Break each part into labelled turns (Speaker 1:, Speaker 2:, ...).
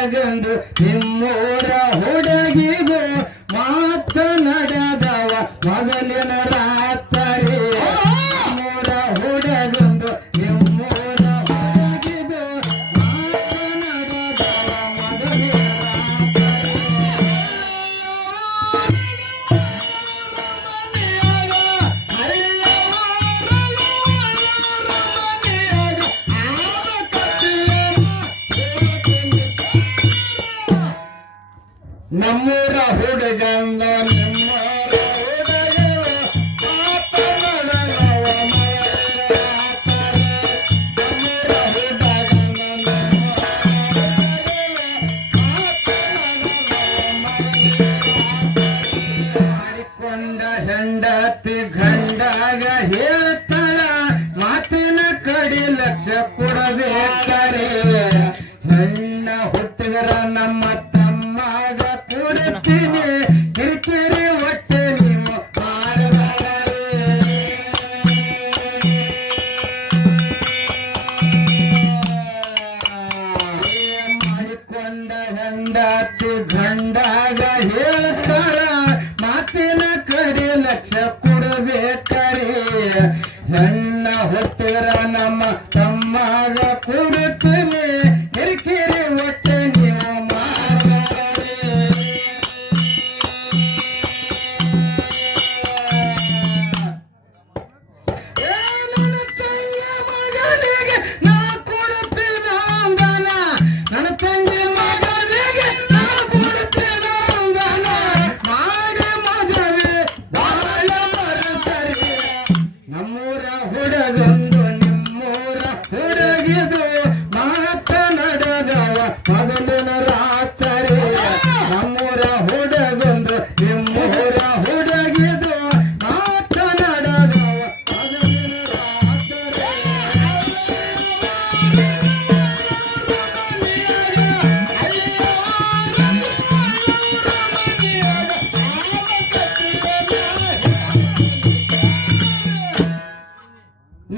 Speaker 1: தகந்து இம்மோட உடகி போ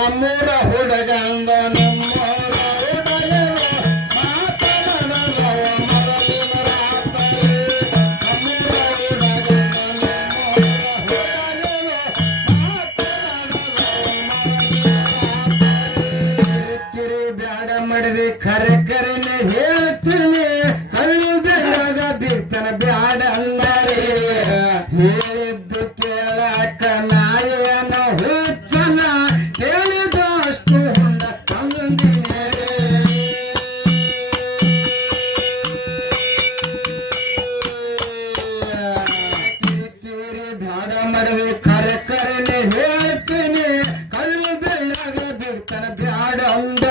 Speaker 1: ನಮ್ಮೂರ ಹುಡಗ ಅಂದನು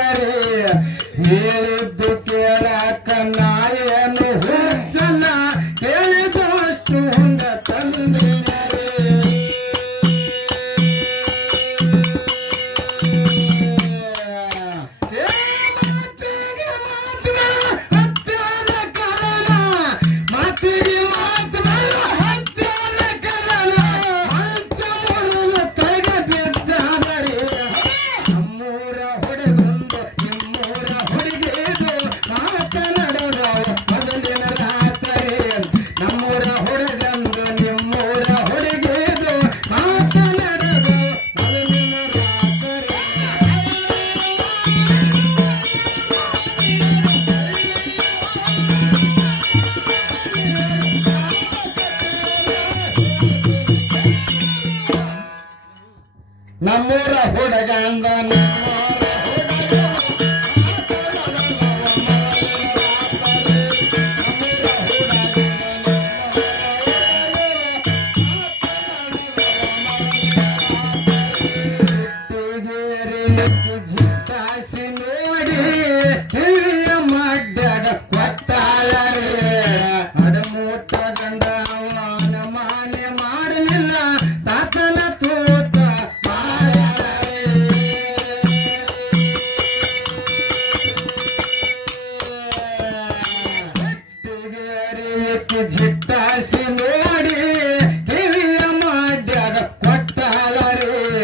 Speaker 1: galera. É, Ele é, é. é. ನಮ್ಮೂರ ಹುಡುಗ ಅಂದ ನಮ್ಮ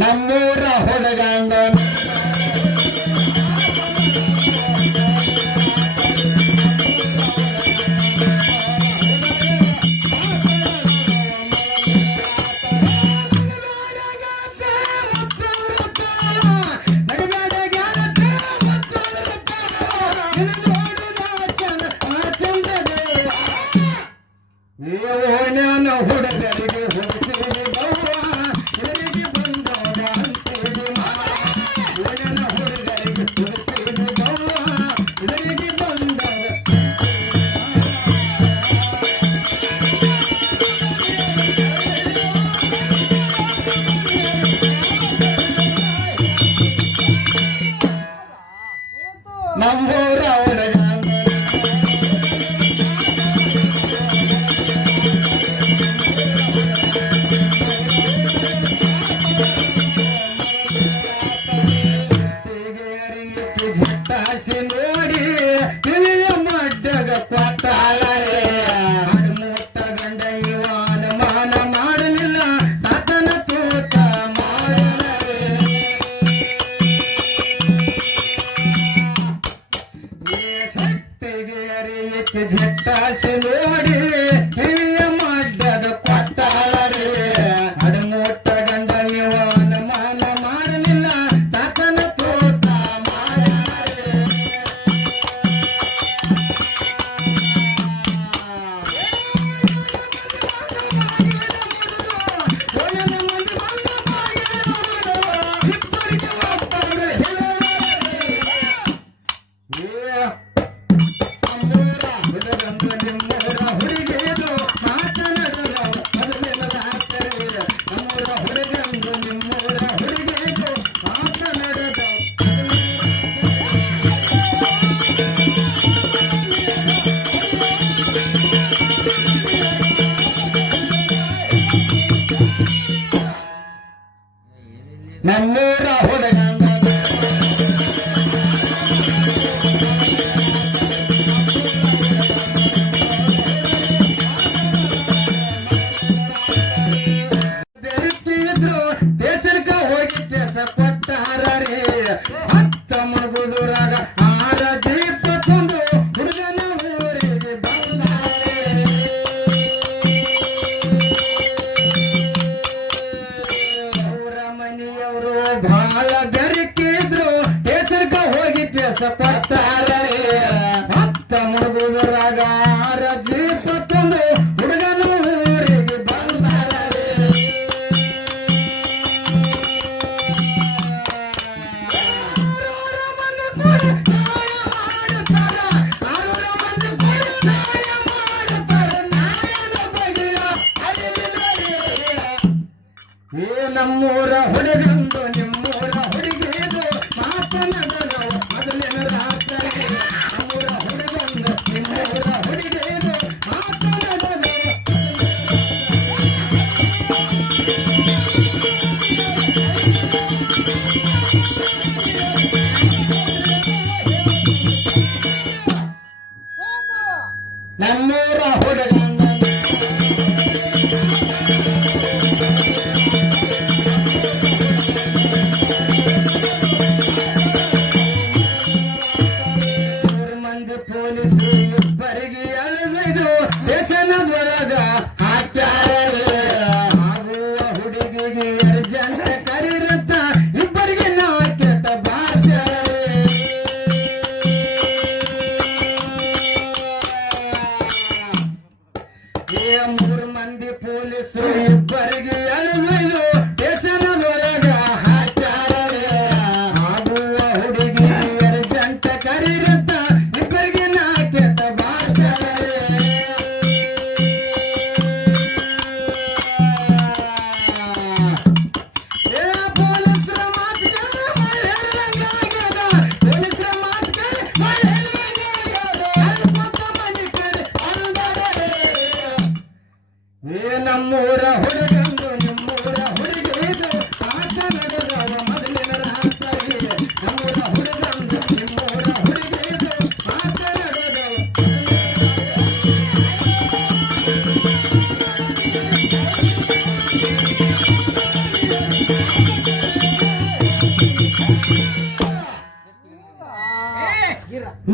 Speaker 1: ನಮ್ಮೂರ ಹೊಡೆಗಾಂಡ ನಮ್ಮೂರ ಒಡೆ ऐसे मोड़ I mm and -hmm.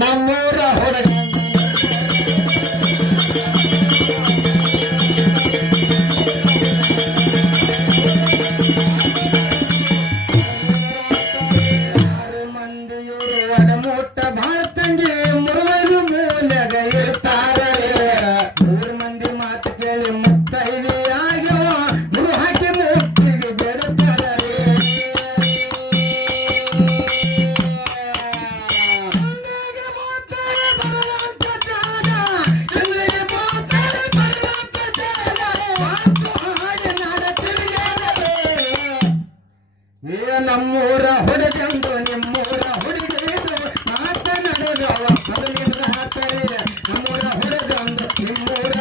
Speaker 1: ನಮ್ಮೂರ ಹೊರಗೆ Yeah.